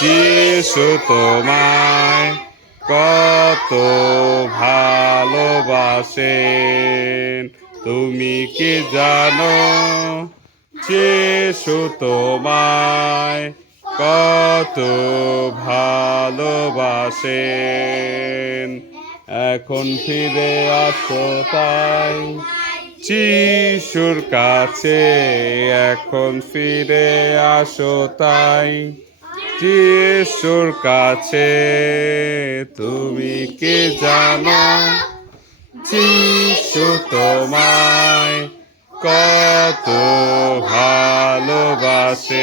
যিশু তোমায় কত ভালোবাসেন, তুমি কি জানো? যিশু তোমায় কত ভালোবাসেন। এখন ফিরে আসো তাই যিশুর কাছে, এখন ফিরে আসো তাই যিশুর কাছে। তুমি কি জানো? যিশু তোমায় কত ভালোবাসেন,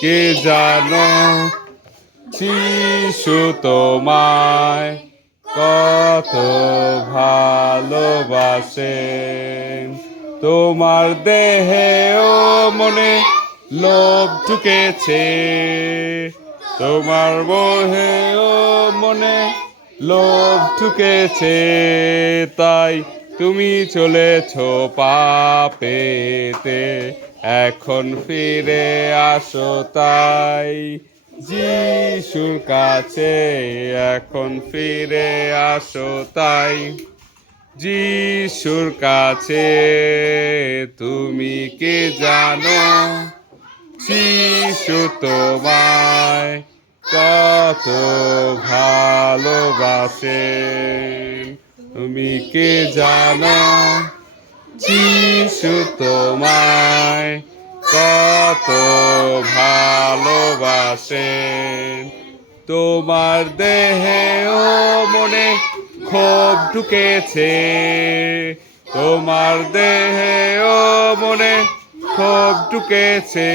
কি জানো? যিশু তোমায় কত ভালোবাসেন। তোমার দেহে ও মনে লোভ ঢুকেছে, তোমার দেহে ও মনে লোভ ঢুকেছে, তাই তুমি চলেছ পাপেতে। এখন ফিরে আসো তাই যিশুর কাছে, এখন ফিরে আসো তাই যিশুর কাছে। তুমি কি জানো? যিশু তোমায় কত ভালোবাসেন, তুমি কি জানো? যিশু তোমায় কত ভালোবাসেন। তোমার দেহে ও মনে ক্ষোভ ঢুকেছে, তোমার দেহে ও মনে ক্ষোভ ঢুকেছে,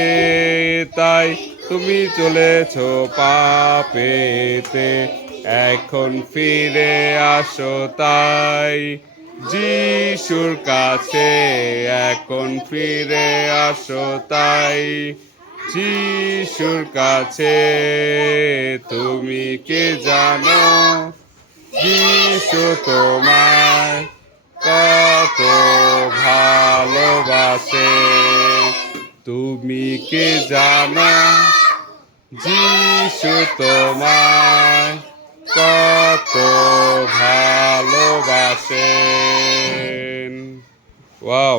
তাই তুমি চলেছ পাপেতে। এখন ফিরে আসো তাই যিশুর কাছে, এখন ফিরে আসো তাই যিশুর কাছে। তুমি কি জানো? যিশু তোমায় কত ভালোবাসে, তুমি কি জানো? যিশু তোমায় কত ভালোবাসেন। ওয়াও।